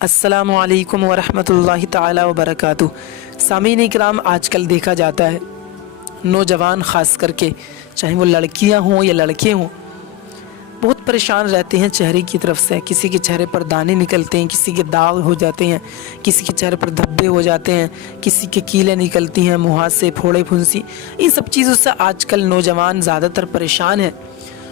अस्सलामु अलैकुम वरहमतुल्लाहि ताला वबरकातुहू। सामीन इकराम, आजकल देखा जाता है नौजवान ख़ास करके, चाहे वो लड़कियां हों या लड़के हों, बहुत परेशान रहते हैं चेहरे की तरफ से। किसी के चेहरे पर दाने निकलते हैं, किसी के दाग हो जाते हैं, किसी के चेहरे पर धब्बे हो जाते हैं, किसी के कीलें निकलती हैं, मुँह से फोड़े फुंसी। इन सब चीज़ों से आजकल नौजवान ज़्यादातर परेशान हैं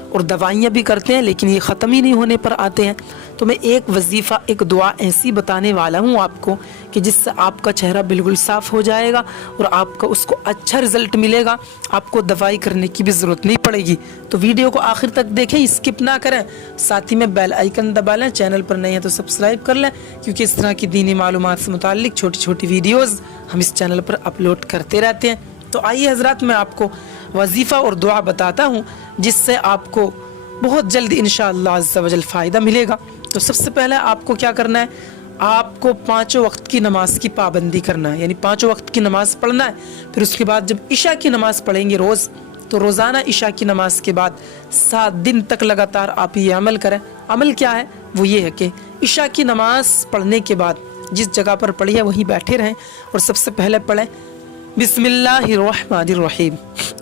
और दवाइयाँ भी करते हैं, लेकिन ये ख़त्म ही नहीं होने पर आते हैं। तो मैं एक वजीफ़ा, एक दुआ ऐसी बताने वाला हूँ आपको कि जिससे आपका चेहरा बिल्कुल साफ़ हो जाएगा और आपका उसको अच्छा रिज़ल्ट मिलेगा। आपको दवाई करने की भी ज़रूरत नहीं पड़ेगी। तो वीडियो को आखिर तक देखें, स्किप ना करें, साथ ही में बेल आइकन दबा लें। चैनल पर नए हैं तो सब्सक्राइब कर लें, क्योंकि इस तरह की दीनी मालूमात से मुताल्लिक छोटी छोटी वीडियोज़ हम इस चैनल पर अपलोड करते रहते हैं। तो आइए हज़रात, मैं आपको वजीफ़ा और दुआ बताता हूँ जिससे आपको बहुत जल्द इंशाअल्लाह अज़्ज़ा वजल फ़ायदा मिलेगा। तो सबसे पहले आपको क्या करना है, आपको 5 वक्त की नमाज की पाबंदी करना है, यानी 5 वक्त की नमाज पढ़ना है। फिर उसके बाद जब इशा की नमाज़ पढ़ेंगे रोज़, तो रोज़ाना इशा की नमाज के बाद 7 दिन तक लगातार आप ये अमल करें। अमल क्या है, वो ये है कि इशा की नमाज पढ़ने के बाद जिस जगह पर पढ़ी है वहीं बैठे रहें और सबसे पहले पढ़ें बिस्मिल्लाहिर्रहमानिर्रहीम।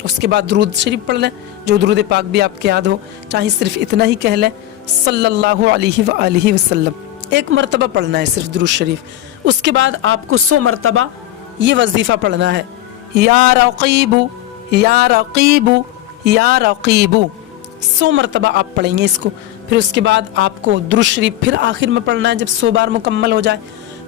उसके बाद दुरूद शरीफ पढ़ लें, जो दुरूद पाक भी आपके याद हो, चाहे सिर्फ इतना ही कह लें, सल्लल्लाहु अलैहि वसल्लम। 1 मरतबा पढ़ना है सिर्फ दुरूद शरीफ। उसके बाद आपको 100 मरतबा ये वजीफ़ा पढ़ना है, या रक़ीबु या रक़ीबु या रक़ीबु। 100 मरतबा आप पढ़ेंगे इसको। फिर उसके बाद आपको दुरूद शरीफ फिर आखिर में पढ़ना है जब 100 बार मुकम्मल हो जाए।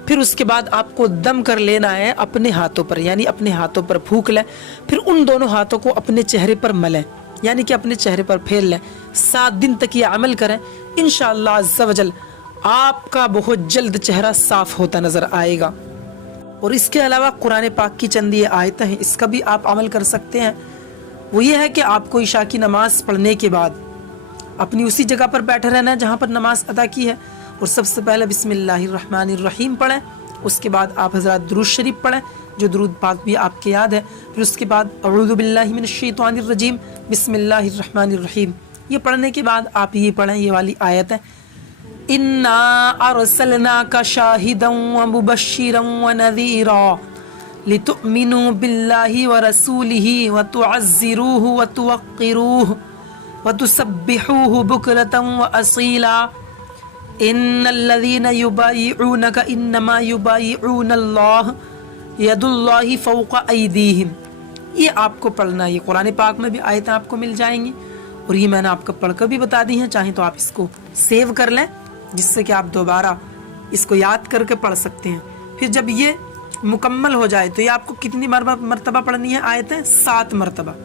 फिर उसके बाद आपको दम कर लेना है अपने हाथों पर, यानी अपने हाथों पर फूंक लें। फिर उन दोनों हाथों को अपने चेहरे पर मलें, यानी कि अपने चेहरे पर फेर लें। 7 दिन तक ये अमल करें, इंशाअल्लाह अज़्ज़ा वजल आपका बहुत जल्द चेहरा साफ़ होता नज़र आएगा। और इसके अलावा कुरान पाक की चंद ये आयतें हैं, इसका भी आप अमल कर सकते हैं। वो ये है कि आपको इशा की नमाज़ पढ़ने के बाद अपनी उसी जगह पर बैठे रहना है जहाँ पर नमाज अदा की है, और सबसे पहले बिस्मिल्लाहिर्रहमानिर्रहीम पढ़ें। उसके बाद आप हज़रात दुरूद शरीफ पढ़ें, जो दुरूद पाक भी आपके याद है। फिर उसके बाद अऊज़ु बिल्लाहि मिनश्शैतानिर्रजीम बिस्मिल्लाहिर्रहमानिर्रहीम। ये पढ़ने के बाद आप ये पढ़ें, ये वाली आयत है, इन्ना अरसलनाका शाहिदन व मुबश्शिरन व नज़ीरा लितुमिनु बिल्लाहि व रसूलिहि व तुअज़्ज़िरूहु व तुवक्किरूहु व तुसब्बिहूहु बुक्रतन व असीला इन्नल्लज़ीना युबायिऊनका इन्नमा युबायिऊनल्लाह यदुल्लाहि फ़ौक़ अयदीहिम। ये आपको पढ़ना है। ये कुरान पाक में भी आयतें आपको मिल जाएंगी और ये मैंने आपको पढ़कर भी बता दी हैं। चाहे तो आप इसको सेव कर लें, जिससे कि आप दोबारा इसको याद करके पढ़ सकते हैं। फिर जब ये मुकम्मल हो जाए तो ये आपको कितनी मरतबा पढ़नी है आयतें? 7 मरतबा,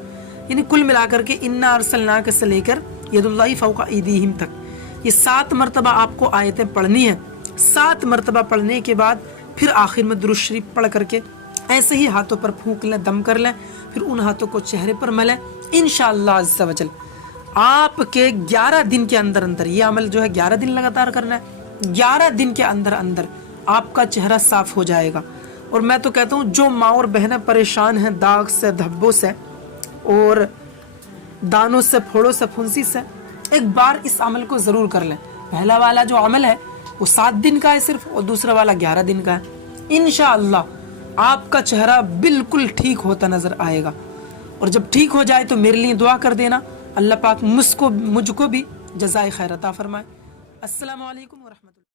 यानी कुल मिलाकर के इन्ना अरसलनाका से लेकर यदुल्लाहि फ़ौक़ अयदीहिम तक ये 7 मरतबा आपको आयतें पढ़नी है। 7 मरतबा पढ़ने के बाद फिर आखिर में दुरूद शरीफ पढ़ करके ऐसे ही हाथों पर फूंक लें, दम कर लें। फिर उन हाथों को चेहरे पर मलें। इंशाअल्लाह अज़्ज़ा वजल आपके 11 दिन के अंदर अंदर, ये अमल जो है 11 दिन लगातार करना है, 11 दिन के अंदर अंदर आपका चेहरा साफ हो जाएगा। और मैं तो कहता हूँ जो माँ और बहनें परेशान हैं दाग से, धब्बों से और दानों से, फोड़ों से, फुंसी से, एक बार इस अमल को ज़रूर कर लें। पहला वाला जो अमल है वो 7 दिन का है सिर्फ, और दूसरा वाला 11 दिन का है। इंशाअल्लाह आपका चेहरा बिल्कुल ठीक होता नज़र आएगा। और जब ठीक हो जाए तो मेरे लिए दुआ कर देना, अल्लाह पाक मुझको भी जज़ाए खैर अता फरमाए। अस्सलामु अलैकुम व रहमतुल्लाह।